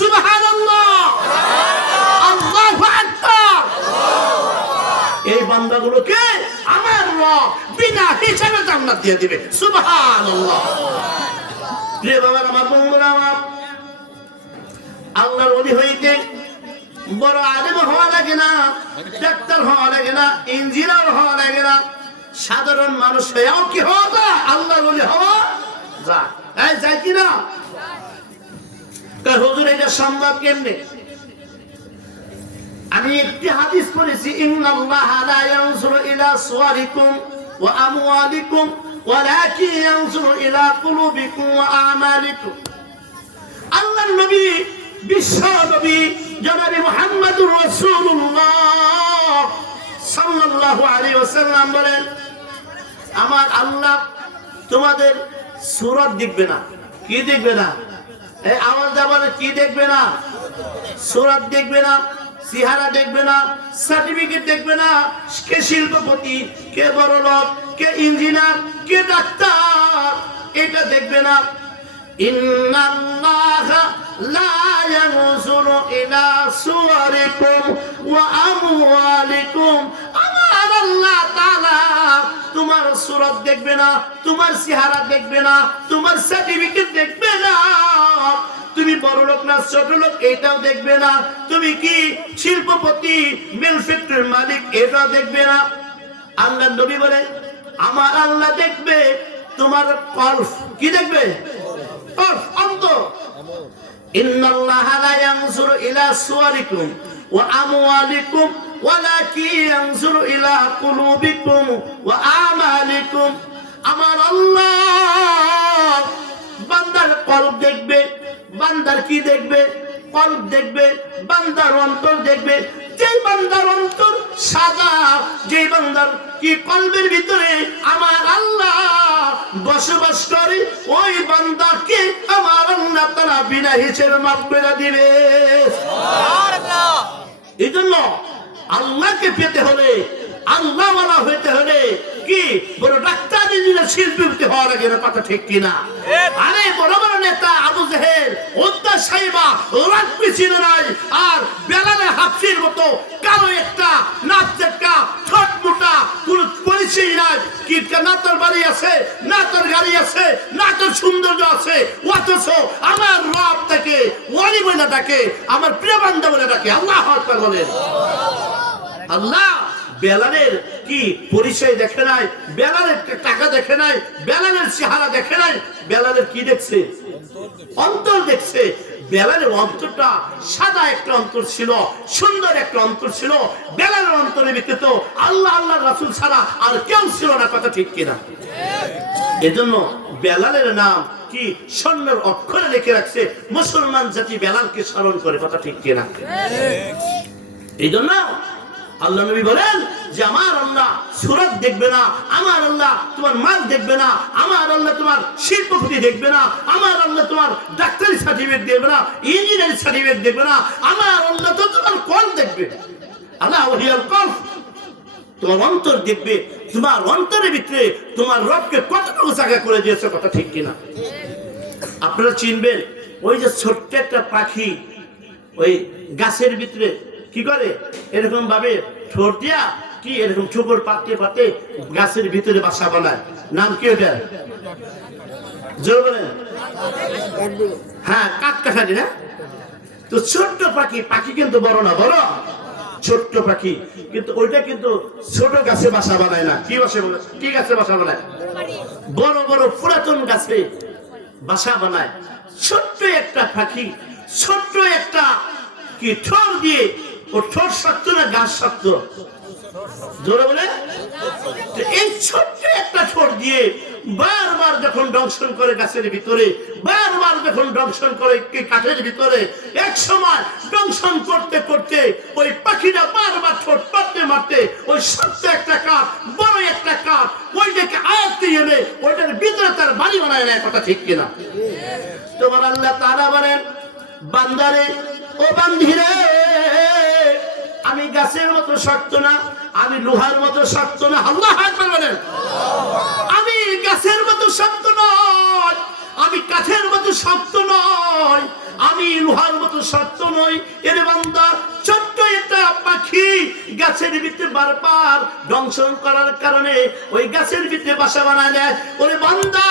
সুবহানাল্লাহ, আল্লাহু আকবার। এই বান্দাগুলোকে আমার রব বিনা হিসাবে জান্নাত দিয়ে দিবে। সুবহানাল্লাহ। প্রিয় বাবা আমার, বন্ধুরা আমার, আল্লাহর ওলি হইতে বড় আলেম হওয়া লাগে না, ডাক্তার হওয়া লাগে না, ইঞ্জিনিয়ার হওয়া লাগে না, সাধারণ মানুষ হয়েও কি হওয়া যায়? আল্লাহর ওলি হওয়া যায়। যায় কি না? হুজুর এটা সম্ভব কেমনে? আমি একটি হাদিস পড়েছি, ইন্নাল্লাহা লা ইয়ানজুরু ইলা সুওয়ারিকুম ওয়া আমওয়ালিকুম ওয়ালাকিন ইয়ানজুরু ইলা কুলুবিকুম ওয়া আমালিকুম। আল্লাহর নবী, বিশ্ব নবী জনাবে মুহাম্মদুর রাসূলুল্লাহ সাল্লাল্লাহু আলাইহি ওয়াসাল্লাম বলেন, আমার আল্লাহ তোমাদের সূরত দেখবে না। কি দেখবে না? এই আওয়াজ বলে, কি দেখবে না? সূরত দেখবে না, চেহারা দেখবে না, সার্টিফিকেট দেখবে না, কে শিল্পপতি, কে বড়লোক, কে ইঞ্জিনিয়ার, কে ডাক্তার, এটা দেখবে না। ইন্নাল্লাহা লা ইয়ানজুরু ইলা সুওয়ারিকুম ওয়া আমওয়ালিকুম। আমার আল্লাহ তাআলা তোমার সূরত দেখবে না, তোমার চেহারা দেখবে না, তোমার সার্টিফিকেট দেখবে না, তুমি বড় লোক না ছোট লোক এটাও দেখবে না, তুমি কি শিল্পপতি, মিল ফ্যাক্টরির মালিক এটাও দেখবে না। আল্লাহর নবী বলে, আমার আল্লাহ দেখবে তোমার কলব। কি দেখবে? কলব, অন্তর। ইন্নাল্লাহা লা ইয়ানজুরু ইলা সুওয়ারিকুম ওয়া আমওয়ালিকুম ওয়ালাকিন ইয়ানজুরু ইলা কুলুবিকুম ওয়া আমালিকুম। আমার আল্লাহ বান্দার কলব দেখবে। বান্দার কি দেখবে? কলব দেখবে, বান্দার অন্তর দেখবে। যেই বান্দার অন্তর সাদা, যেই বান্দার কি কলবের ভিতরে আমার আল্লাহ বসবাস করে, ওই বান্দাকে আমার আল্লাহ তাআলা বিনা হিসেবে মাফ করে দিবে। সুবহানাল্লাহ। এইজন্য আল্লাহকে পেতে হলে, আল্লাহওয়ালা হইতে হলে কি বড় ডাক্তার, ইঞ্জিনিয়ার, শিল্পী হওয়া লাগে না? কথা ঠিক কিনা? আরে বড় বড় নেতা আবু জেহেল, উদ্দা সাইবা, রাজপি ছিল নাই, আর বেলালে হাফসির মতো কারো একটা নাচ দেখা ঠোঁট মোটা কোন পরিচয় নাই। কি না তোর বাড়ি আছে, না তোর গাড়ি আছে, না তোর সৌন্দর্য আছে, অথচ আমার রব তাকে ওয়ালি বলে ডাকে, আমার প্রিয় বান্দা বলে ডাকে। আল্লাহু আকবার বলেন। আল্লাহ বেলালের কি পরিচয় দেখে নাই, বেলালের টাকা দেখে নাই, বেলালের চেহারা দেখে নাই, বেলালের কি দেখছে? অন্তর দেখছে। বেলালের অন্তরটা সাদা একটা অন্তর ছিল, সুন্দর একটা অন্তর ছিল। বেলালের অন্তরের ভিতরে তো আল্লাহ, আল্লাহ রাসূল ছাড়া আর কেউ ছিল না। কথা ঠিক কিনা? এজন্য বেলালের নাম কি স্বর্ণের অক্ষরে লিখে রাখছে, মুসলমান জাতি বেলালকে স্মরণ করে। কথা ঠিক কিনা? এইজন্য আল্লাহ নবী বলেন যে আমার আল্লাহ সূরত দেখবে না, আমার আল্লাহ তোমার মাল দেখবে না, আমার আল্লাহ তোমার শিল্পপতি দেখবে না, আমার আল্লাহ তোমার ডাক্তারি সার্টিফিকেট দেখবে না, ইঞ্জিনিয়ারিং সার্টিফিকেট দেখবে না, আমার আল্লাহ তো তোমার কল দেখবে। আল্লাহ ওহিয়াল কল, তোমার অন্তর দেখবে। তোমার অন্তরের ভিতরে তোমার রবকে কতটুকু জায়গা করে দিয়েছে। কথা ঠিক কিনা? আপনারা চিনবেন, ওই যে ছোট্ট একটা পাখি ওই গাছের ভিতরে কি করে, এরকম ভাবে ঠোঁট দিয়া কি এরকম ঠোকর পাতে পাতে গাছের ভিতরে বাসা বানায়। নাম কি ওটা? জোর বলেন। হ্যাঁ, কাঠকাঠালি না? তো ছোট্ট পাখি, পাখি কিন্তু বড় না, বড় ছোট্ট পাখি, কিন্তু ওইটা কিন্তু ছোট গাছে বাসা বানায় না। কি বাসা বলে? কি গাছে বাসা বানায়? বড় বড় পুরাতন গাছে বাসা বানায়। ছোট্ট একটা পাখি, ছোট্ট একটা কি ঠোঁট দিয়ে, ও ঠোঁট শক্ত না গাছ শক্ত? জোরে বলে। এই ছোট্ট একটা ঠোঁট দিয়ে বারবার যখন দংশন করে গাছের ভিতরে, বারবার যখন দংশন করে কাঠের ভিতরে, এক সময় দংশন করতে করতে ওই পাখিটা বারবার ঠোঁট মারতে মারতে ওই ছোট্ট একটা কাঠ, বড় একটা কাঠ, ওইটাকে আয়ত্তে এনে ওইটার ভিতরে তার বাড়ি বানায় নেয়। কথা ঠিক কিনা? তোমার আল্লাহ তাআলা বলেন, বান্দারে, ও বান্দিরে, আমি গাছের মতো শক্ত না, আমি লোহার মতো শক্ত না। আল্লাহু আকবার বলেন। আমি গাছের মতো শক্ত নয়, আমি কাঠের মতো শক্ত নয়, আমি লোহার মতো শক্ত নই। এর বান্দা ছোট্ট একটা পাখি গাছের ভিতরে বারবার দংশন করার কারণে ওই গাছের ভিতরে বাসা বানায় দেয়। ওরে বান্দা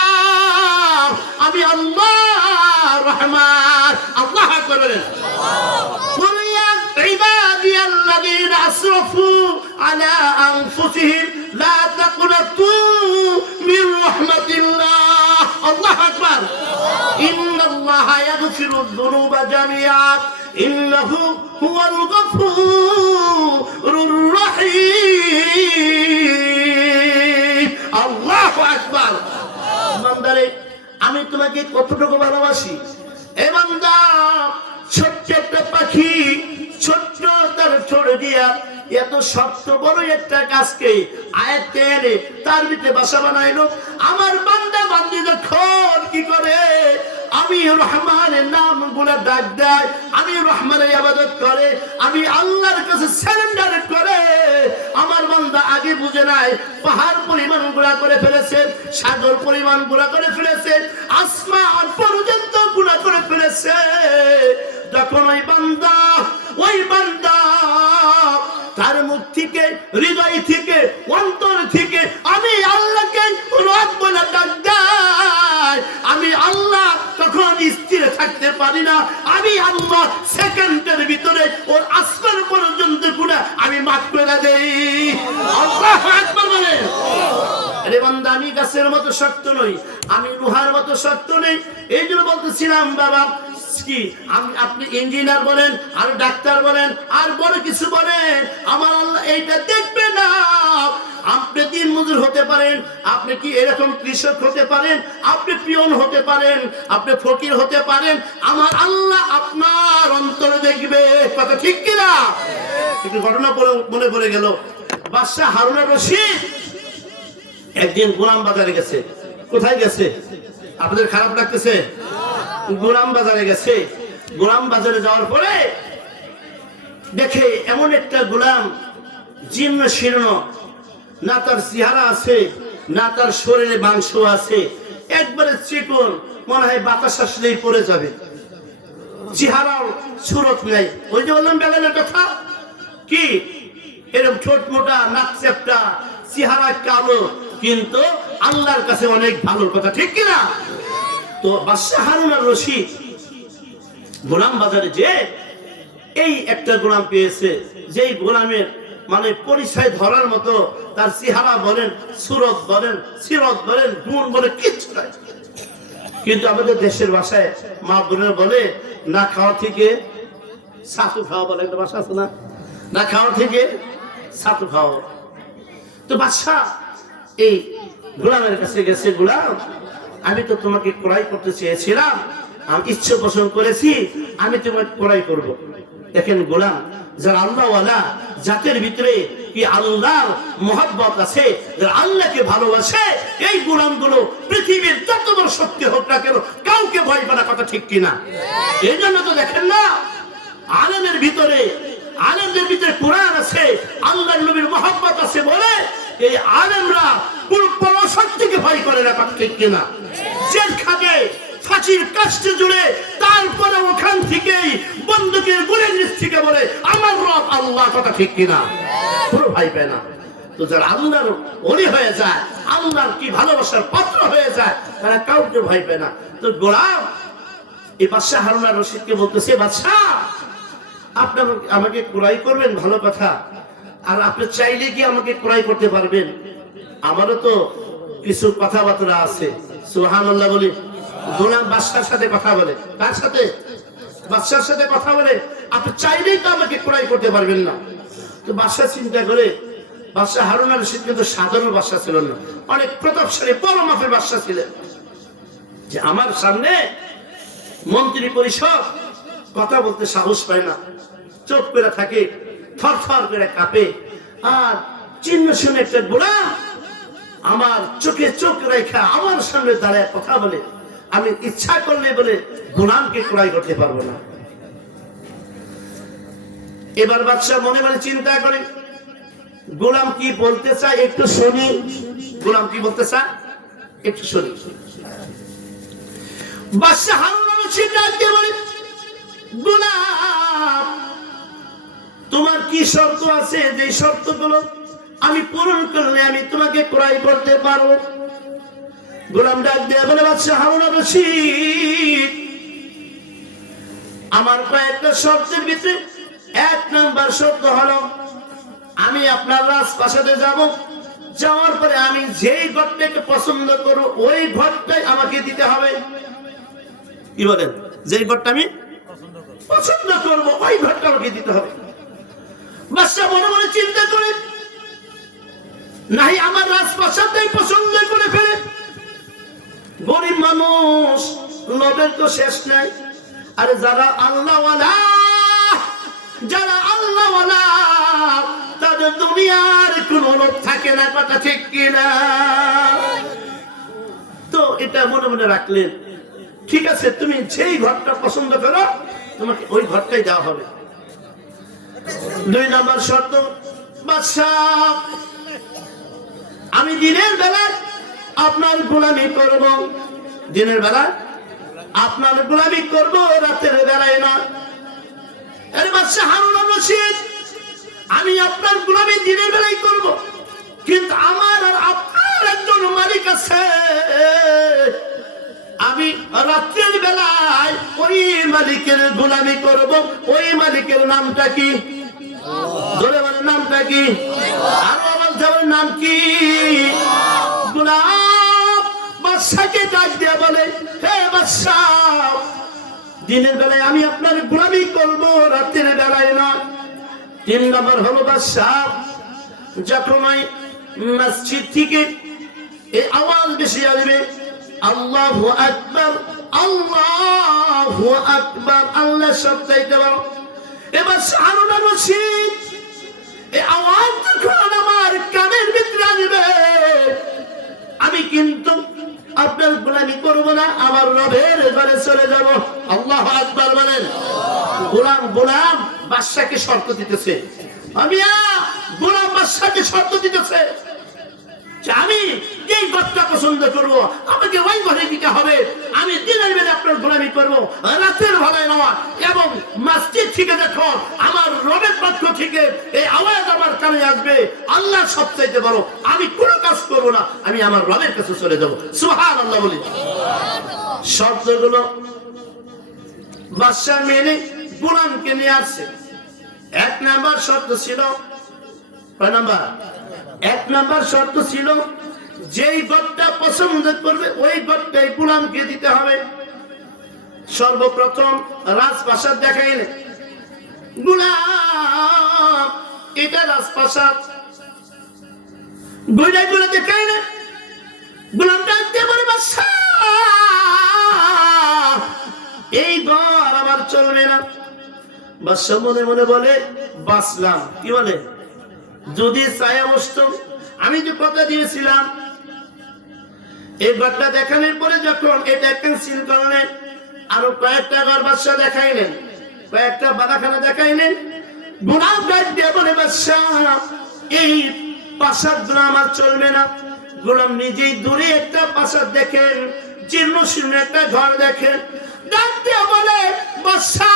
আমি আল্লাহ রহমান। আল্লাহ আকবার বলেন। قل يا عبادي الذين أسرفوا على أنفسهم لا تقنطوا من رحمة الله. الله أكبر. إن الله يغفر الذنوب جميعا إنه هو الغفور الرحيم. الله أكبر. বান্দারে আমি তোমাকে কতটুকু ভালোবাসি। এ বান্দা ছোট্ট একটা পাখি ছোট্ট তার ছোড় দিয়া এত শক্ত বড় একটা গাছকে আয়ত্তে এনে তার ভিতরে বাসা বানাইলো। আমার বান্দা বান্দি যখন কি করে আমি রহমানের নাম গুলা ডাক দেয়, আমি রহমানের ইবাদত করে, আমি আল্লাহর কাছে সারেন্ডার করে, আমার বান্দা আগে বুঝে নাই পাহাড় পরিমাণ গুণা করে ফেলেছে, সাগর পরিমাণ গুণা করে ফেলেছে, আসমান পর্যন্ত গুণা করে ফেলেছে। যখন ওই বান্দা তার মুখ থেকে হৃদয় থেকে অন্তর থেকে আমি আল্লাহকে রব বলে ডাক দেয়, আমি আল্লাহ তখন স্থির থাকতে পারি না। আমি আল্লাহ সেকেন্ডের ভিতরে ওর আসমান পর্যন্ত গুনাহ আমি মাফ করে দেই। আল্লাহু আকবার বলে। আরে বান্দা আমি গাছের মতো শক্ত নই, আমি লোহার মতো শক্ত নেই। এই জন্য বলতেছিলাম বাবা কি আপনি ইঞ্জিনিয়ার বলেন আর ডাক্তার বলেন আর বড় কিছু বলেন, আমার আল্লাহ এইটা দেখবে না। আপনি দিন মজুর হতে পারেন, আপনি কি এরকম কৃষক হতে পারেন, আপনি পিয়ন হতে পারেন, আপনি ফকির হতে পারেন, আমার আল্লাহ আপনার অন্তর দেখবে। কথা ঠিক কিনা? একটু ঘটনা মনে পড়ে গেল। বাদশাহ হারুন আর রশিদ একদিন গোলাম বাজারে গেছে। কোথায় গেছে? আপনাদের খারাপ লাগতেছে? গোলাম বাজারে গেছে। গোলাম বাজারে যাওয়ার পরে দেখে এমন একটা গোলাম জীর্ণ শীর্ণ, না তার চেহারা আছে না তার শরীরে মাংস আছে, একবারে চিকন, মনে হয় বাতাস আসলেই পড়ে যাবে, চেহারাও সুরত নেই। ওই যে বললাম বেলালের কথা, কি এরকম ছোট মোটা, নাক চ্যাপটা, চেহারা কালো, কিন্তু আল্লাহর কাছে অনেক ভালো। কথা ঠিক কিনা? তো বাদশাহ হারুন আর রশিদ গোলাম বাজারে যে এই একটা গোলাম পেয়েছে, যেই গোলামের মানে পরিচয় ধরার মতো তার চেহারা বলেন, সুরত বলেন, সিরত বলেন, গুণ বলে কিচ্ছু নাই। কিন্তু আমাদের দেশের ভাষায় মা বোনের বলে না খাওয়া থেকে ছাতু খাওয়া বলে একটা ভাষা আছে না, না খাওয়া থেকে ছাতু খাওয়া। তো বাদশাহ এই গোলামের কাছে গেছে, গোলাম আমি তো তোমাকে ক্রয় করতে চেয়েছিলাম, আমি ইচ্ছে পোষণ করেছি, আমি তোমাকে ক্রয় করব। দেখেন গোলাম যারা আল্লাহওয়ালা, জাতের ভিতরে কি আল্লাহর মহব্বত আছে, যারা আল্লাহকে ভালোবাসে, এই গোলামগুলো পৃথিবীর যত বড় শক্তি হোক না কেন কাউকে ভয় পায় না। কথা ঠিক কিনা? এই জন্য তো দেখেন না আলেমের ভিতরে, আলেমদের ভিতরে কোরআন আছে, আল্লাহর নবীর মহব্বত আছে বলে এই আলেমরা পুরো পরাশক্তিকে ভয় করে না। কথা ঠিক কিনা? জেল খাটে, ফাঁসির কাস্টে জুড়ে, তারপরে ওখান থেকেই বন্দুকের গুলির নিচ থেকে বলে আমার রব আল্লাহ। কথা ঠিক কিনা? পুরো ভয় পায় না। তো যারা আল্লাহর ওলি হয়ে যায়, আল্লাহর কি ভালোবাসার পাত্র হয়ে যায়, তারা কাউকে ভয় পায় না। তো গোলাম এই বাদশাহ হারুন আর রশিদকে বলতেছে, বাদশাহ আপনি আমাকে ক্রয় করবেন, ভালো কথা, আর আপনি চাইলে কি আমাকে ক্রয় করতে পারবেন? আমারও তো কিছু কথাবার্তা আছে। সুবহানাল্লাহ বলি। গোলাম বাদশার সাথে কথা বলে, কার সাথে? বাদশার সাথে কথা বলে, আপনি চাইলেই তো আমাকে ক্রয় করতে পারবেন না। তো বাদশা চিন্তা করে, বাদশাহ হারুন আর রশিদ কিন্তু সাধারণ বাদশা ছিল না, অনেক প্রতাপশালী বড় মাপের বাদশা ছিলেন। যে আমার সামনে মন্ত্রী পরিষদ কথা বলতে সাহস পায় না, চোখ করে থাকে, থর থর করে কাঁপে। আর চিহ্ন শুনে একটা গোলাম আমার চোখে চোখ রেখা আমার সামনে দাঁড়ায় কথা বলে, আমি ইচ্ছা করলে বলে গোলামকে ক্রয় করতে পারবো না। এবার বাদশা মনে মনে চিন্তা করে, গোলাম কি বলতে চায় একটু শুনি। গোলাম কি বলতে চায় একটু শুনি। বাদশা হারুন আর রশিদ ডাকতে বলে, গোলাম তোমার কি শর্ত আছে, যে শর্তগুলো আমি পূরণ করলে আমি তোমাকে ক্রয় করতে পারবো? গোলাম ডাক দিয়ে বলে, বাদশাহ হারুন রশিদ, আমার কয়েকটা শর্তের ভিতরে 1 নাম্বার শর্ত হলো, আমি আপনার রাজপ্রাসাদে যাব, যাওয়ার পরে আমি যেই ঘরটাকে পছন্দ করব ওই ঘরটাই আমাকে দিতে হবে। কি বলেন? যেই ঘরটা আমি পছন্দ করব ওই ঘরটা আমাকে দিতে হবে। বাদশা মনে মনে চিন্তা করে, নাই আমার রাজপ্রাসাদটাই পছন্দ করে ফেলে। গরিব মানুষ, লোভের তো শেষ নাই। আরে যারা আল্লাহওয়ালা, যারা আল্লাহওয়ালা তাদের দুনিয়ার কোনো লোভ থাকে না, কথা ঠিক কিনা? তো এটা মনে মনে রাখলেন, ঠিক আছে তুমি যেই ঘরটা পছন্দ করো তোমাকে ওই ঘরটাই দেওয়া হবে। 2 নাম্বার শর্ত, বাদশাহ আমি দিনের বেলা আপনার গোলামি করব, দিনের বেলা আপনার গোলামি করব, রাতের বেলায় না। আরে বাদশাহ হারুন রশিদ, আমি আপনার গোলামি দিনের বেলায় করব, কিন্তু আমার আর আপনার একজন মালিক আছে, আমি রাতের বেলায় ওই মালিকের গোলামি করব। ওই মালিকের নামটা কি? ধরে মানে নামটা কি? আরো বলতে নাম কি? গোলাম বাদশাকে ডাক দিয়ে বলে, হে বাদশাহ, দিনের বেলায় আমি আপনার গোলামি করব, রাতের বেলায় না। 3 নম্বর হলো, বাদশাহ যখন ওই মসজিদ থেকে এই আওয়াজ বেশি আসবে, আল্লাহু আকবার, আল্লাহু আকবার, আল্লাহ সবচাইতে বড়, এবার হারুন রশিদ এই আওয়াজ যখন আমার কানের ভিতরে আসবে, আমি কিন্তু আপনার গোলামি করব না, আমার রবের ঘরে চলে যাব। আল্লাহু আকবার বলেন। গোলাম বাদশাকে শর্ত দিতেছে, গোলাম বাদশাকে শর্ত দিতেছে, আমি যেই ঘরটা পছন্দ করবো আমাকে ওই ঘরে দিতে হবে। আমি দিনের বেলা আপনার গোলামি করবো, রাতের বেলায় নয়। এবং মসজিদ থেকে দেখো আমার রবের পক্ষ থেকে এই আওয়াজ আমার কানে আসবে, আল্লাহ সবচাইতে বড়, আমি কোনো কাজ করবো না, আমি আমার রবের কাছে চলে যাবো। সুবহানাল্লাহ বলি। শর্তগুলো বাদশা মেনে গোলামকে নিয়ে আসছে। 1 নাম্বার শর্ত ছিল, কয় নাম্বার? 1 নাম্বার শর্ত ছিল, যেই ঘরটা পছন্দ করবে ওই ঘরটাই গোলামকে দিতে হবে। সর্বপ্রথম রাজপ্রাসাদ দেখাইলেন, গোলাম এটা রাজপ্রাসাদ, ঘুরে ঘুরে দেখাইলেন। গোলামটা বলে, বাদশা এই ঘর আমার চলবে না। বাদশা মনে মনে বলে, বাঁচলাম। কি বলে? যদি ছায়া বসত, আমি যে কথা দিয়েছিলাম, এই ঘরটা দেখানোর পরে যখন এটা ক্যান্সেল করলেন, আরো কয়েকটা ঘর বাদশা দেখাইলেন, কয়েকটা বাদাখানা দেখাইলেন। গোলাম গাছ দিয়ে বলে, বাদশা এই প্রাসাদগুলো আমার চলবে না। গোলাম নিজেই দূরে একটা প্রাসাদ দেখেন, জীর্ণ শীর্ণ একটা ঘর দেখেন, ডাক দিয়ে বলে, বাদশা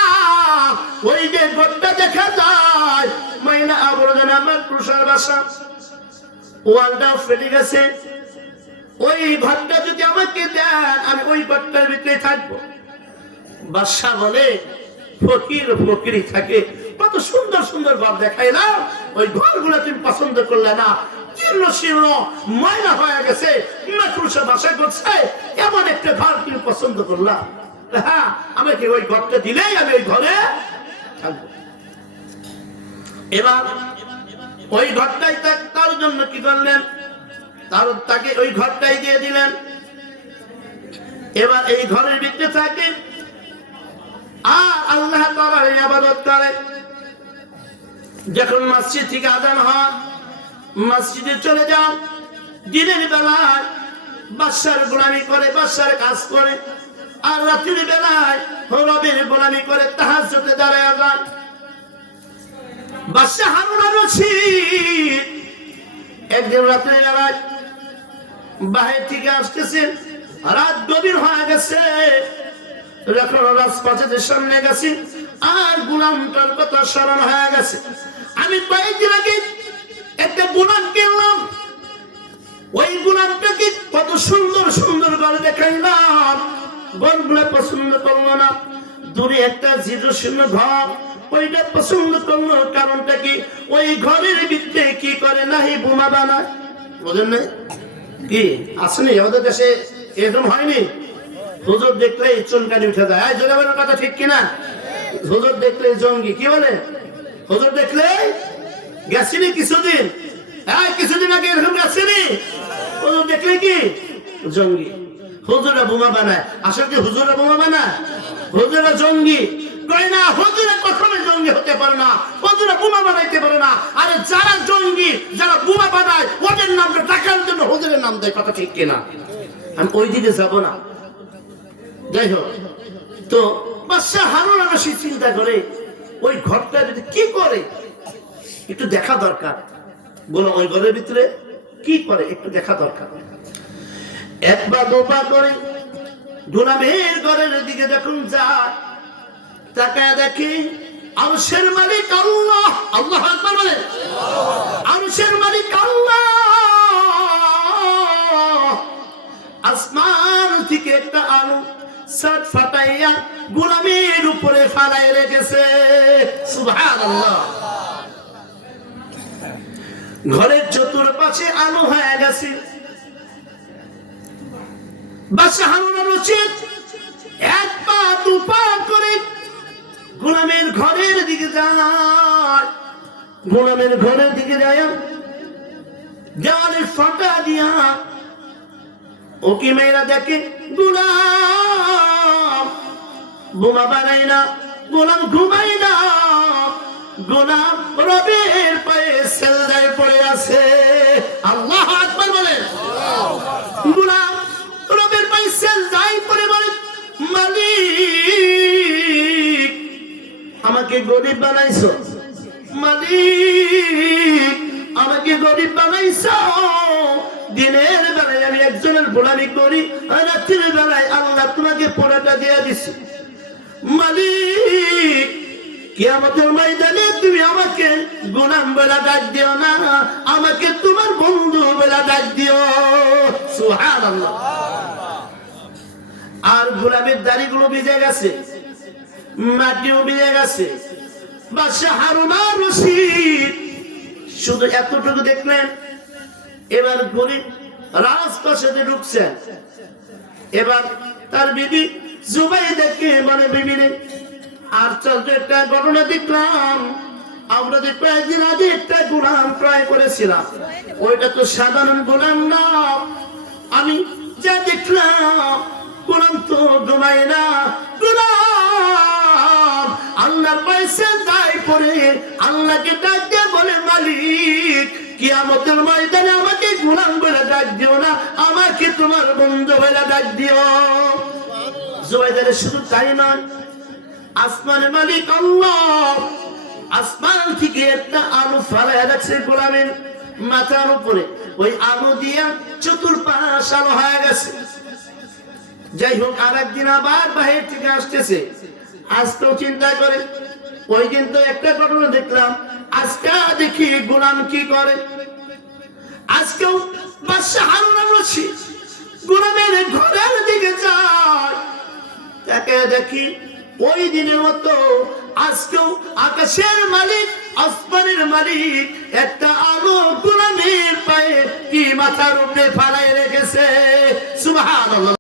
ওই যে ঘরটা দেখা যায়, ময়লা আবর্জনা আমার প্রসার বাসা, ওয়ালটা ফেটে গেছে, ওই ঘরটা যদি আমাকে দেন আমি ওই ঘরটার ভিতরে থাকবো। বাদশা বলে, ফকির ফকিরি থাকে, কত সুন্দর সুন্দর ঘর দেখাইলাম, ওই ঘরগুলো তুমি পছন্দ করলে না, জীর্ণ শীর্ণ ময়লা হয়ে গেছে, মাকড়সা বাসা করছে, এমন একটা ঘর তুমি পছন্দ করলা, হ্যাঁ আমাকে ওই ঘরটা দিলেই আমি ওই ঘরে থাকবো। এবার ওই ঘরটাই তার জন্য কি করলেন, তাকে ওই ঘরটাই দিয়ে দিলেন। এবার এই ঘরের ভিতরে থাকে আর আল্লাহ তাআলার ইবাদত করে। যখন মসজিদ থেকে আযান হয় মসজিদে চলে যান, দিনের বেলায় বাদশার গোলামি করে, বাদশার কাজ করে, আর রাতের বেলায় রবের গোলামি করে, তাহাজ্জুদে দাঁড়ায় যান। বাদশা হারুন রশিদ একদিন রাতের বেলায় বাহির থেকে আসতেছেন, রাত গভীর হয়ে গেছে, যখন রাজপ্রাসাদের সামনে গেছি আর গোলামটার কথা স্মরণ হয়ে গেছে। আমি কয়েকদিন আগে একটা গোলাম কিনলাম, ওই গোলামটাকে কত সুন্দর সুন্দর করে দেখাইলাম, ঘরগুলো পছন্দ করলো না। দূরে একটা জীর্ণশীর্ণ ঘর, ওইটা পছন্দ করলো। কারণটা কি? ওই ঘরের ভিতরে কি করে নাহি বোমা বানায়। বুঝেন নাই কি? আসেনি আমাদের দেশে এরকম হয়নি? হুজুর দেখলেই চুনকানি উঠে যায়। এই জোগাবের কথা ঠিক কিনা? হুজুর দেখলে জঙ্গি কি বলে? হুজুর দেখলে গেছিনি কিছুদিন, কিছুদিন আগে এরকম গেছিনি। হুজুর দেখলে কি জঙ্গি। হুজুরা বোমা বানায়। আসলে কি হুজুরা বোমা বানায়? হুজুরা জঙ্গি কয় না। হুজুরা কখনো জঙ্গি হতে পারে না, হুজুরা বোমা বানাইতে পারে না। আরে যারা জঙ্গি, যারা বোমা বানায়, ওদের নামটা টাকার জন্য হুজুরের নাম দেয়। কথা ঠিক কিনা? আমি ওই দিকে যাব না। যাই হোক, তো বাদশা হারুন রশিদ চিন্তা করে ওই ঘরটা যদি কি করে একটু দেখা দরকার। বলো ওই ঘরের ভিতরে কি করে একটু দেখা দরকার। একবার দুবার করে গোলামের ঘরের দিকে যখন যায়, তাকায় দেখে আরশের মালিক আল্লাহ। আল্লাহু আকবার বলে। আরশের মালিক আল্লাহ আসমান থেকে একটা আলো সাত ফাটাইয়া গোলামের উপরে ফালাই রেখেছে। সুবহানাল্লাহ। ঘরের চতুর্পাশে আলো হয়ে গেছে। বাদশা হারুন রশিদ এক পা দু পা করে গোলামের ঘরের দিকে যায়। গোলামের ঘরের দিকে যায়, দেওয়ালের ফাটা দিয়া ওকে মেয়েরা দেখে গোলাম বোমা বানাই না, গোলাম ঘুমাই না, গোলাম রবের পায়ে সেজদায় পড়ে আছে। আল্লাহু আকবার বলে। গোলাম রবের পায়ে সেজদায় পড়ে বলে, মালিক আমাকে গরিব বানাইছো, মালিক আমাকে গরিব বানাইছো। দিনের বেলায় আমি একজনের গোলামি করি, আর রাত্রির বেলায় আল্লাহ তোমাকে পোড়াটা দিয়ে দিছি। মালিক কিয়ামতের ময়দানে তুমি আমাকে গোলাম বলে ডাক দিও না, আমাকে তোমার বন্ধু বলে ডাক দিও। সুবহানাল্লাহ। আর গোলামের দাড়িগুলো ভিজে গেছে, মাটিও ভিজে গেছে। বাদশা হারুন রশিদ শুধু এতটুকু দেখলেন। এবার গরিব রাজপ্রাসাদে ঢুকছেন। এবার তার বিবি জুবাইদাকে মানে বিবিরে আর চলতে একটা ঘটনা দেখলাম। আমরা যে কয়েকদিন আগে একটা গোলাম ক্রয় করেছিলাম, ওইটা তো সাধারণ গোলাম না। আমি যা দেখলাম, গোলাম তো ঘুমায় না, গোলাম আল্লাহর পয়সা দায় করে আল্লাহকে ডাক দিয়ে বলে, মালিক কিয়ামতের ময়দানে আমাকে গোলাম বলে ডাক দিও না, আমাকে তোমার বন্ধু বলে ডাক দিও। জুবাইদারের শুধু তাই নয়, আসমানের মালিক আল্লাহ আসমান থেকে একটা আলো ফালাইয়া রাখছে গোলামের মাথার উপরে। ওই আলো দিয়া চতুর্পাশ আলো হয়ে গেছে। যাই হোক, আর একদিন আবার বাহির থেকে আসতেছে। আজকেও চিন্তা করে, ওই দিন তো একটা ঘটনা দেখলাম, আজকে দেখি গোলাম কি করে। আজকেও বাদশা হারুন রশিদ গোলামের ঘরের দিকে যায়, তাকে দেখি ওই দিনের মতো আজকেও আকাশের মালিক আসমানের মালিক একটা আলো গোলামের পায়ে কি মাথার উপরে ফালাই রেখেছে। সুবহানাল্লাহ।